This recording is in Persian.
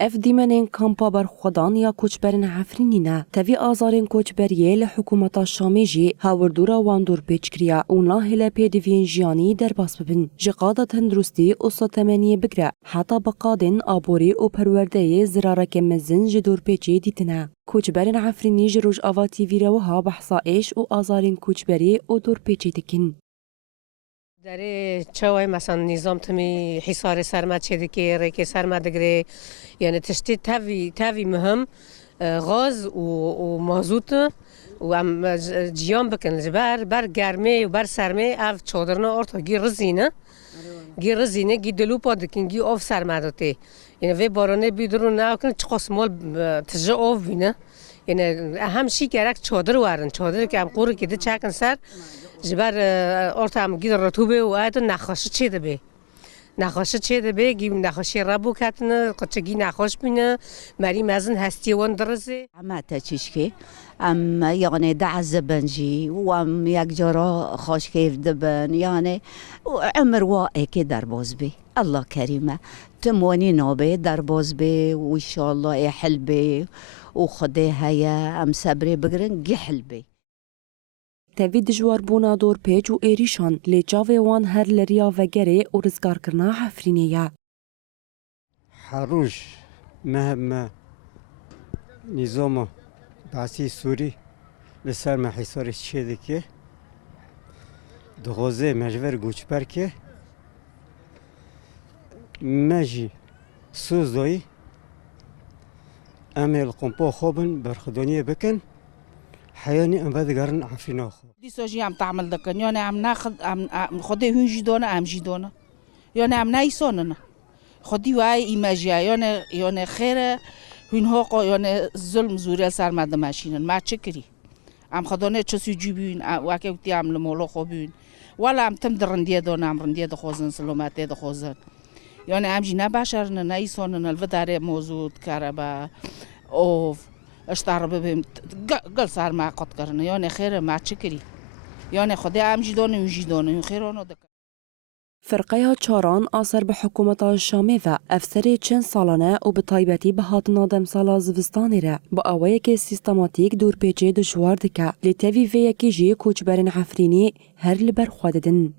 اف دیمنین کامپا برخودان یا کوچبرین عفرینی نه تاوی آزارین کوچبریه لحکومتا شامی جی هاوردورا واندور پیچکریا اونا هلا پیدوین جیانی در باس ببین جقادا تندرستی و ساتمنی بگره حتی بقادن آبوری و پرورده زرارک مزن جدور پیچی دیتنه کوچبرین عفرینی جروج آواتی ویروها بحثائش و آزارین کوچبری و دور پیچی تکن در چوای مثلا نظام تمی حصار سرمد شده که ریک سرمد گره یعنی تشتی تاوی مهم غاز و مازوت و ام جیان بکن جبر بر گرمه و بر سرمه اف چادرنا ارتا گی رزینه گی دلو پادکن گی آف سرمداته یعنی وی بارانه بیدرون نه کن چقاس مال تجا آف بینه یعنی اهم شی گرک چادر وارن چادر که ام قوری که ده چکن سر جبر ارتا ام گی رطوبه و آیت نخاشه چه ده به نخاشه چه ده به گی نخاشه ربو کتنه قچگی نخاش بینه مری مزن هستی وان درزه اما تچیشکی ام یعنی دعز بنجی و ام یک جارا خوش کیف دبن یعنی عمر واقعی که در باز بی الله کریمه تموانی نابه در باز بی و انشاءالله حل بی و خده هیا ام صبری بگرن گی حل بی تاوی دجوار بونا دور پیچ و ایریشان لی جاوی وان هر لریا وگره و رزگار کرنا حفرینیه حروش مهم نظام بعثی سوری لسر محیصار چیده که دغازه مجبور گوچبر که مجی سوز دایی امیل قنپا خوابن برخدانیه بکن حیانی ام بدگرن عفینا خواب دی سوژی ام تعمل دکن یعنی ام ناخد ام خودی هون جدونه ام جدونه یعنی ام نیسانه خودی وای ایماجیا یعنی خیره هون هاق یعنی ظلم زوری سر ماده ماشینن ما چکری ام خدانه چسی جیبین واقعی وقتی ام لمولو خوبین ولی ام تم درندیه دونه ام رندیه دخوازن سلامتی دخوازن یعنی ام جینا باشرن نیسانن الوداره موجود کربا اوف اشتار ببیم گل سر ما قط کرنه یعنی خیره ما چکری یعنی خودی ام جدونه و جدونه خیرانو دک فرقه چاران آثر به حکومت شامی و افسری چند سالانه و به طایبتی به هاتنا دم سالا زوستانی را با اوایی که سیستماتیک دور پیچه دشوار دکه لیتوی وی یکی جی کوچبرین عفرینی هر لبر خوددن.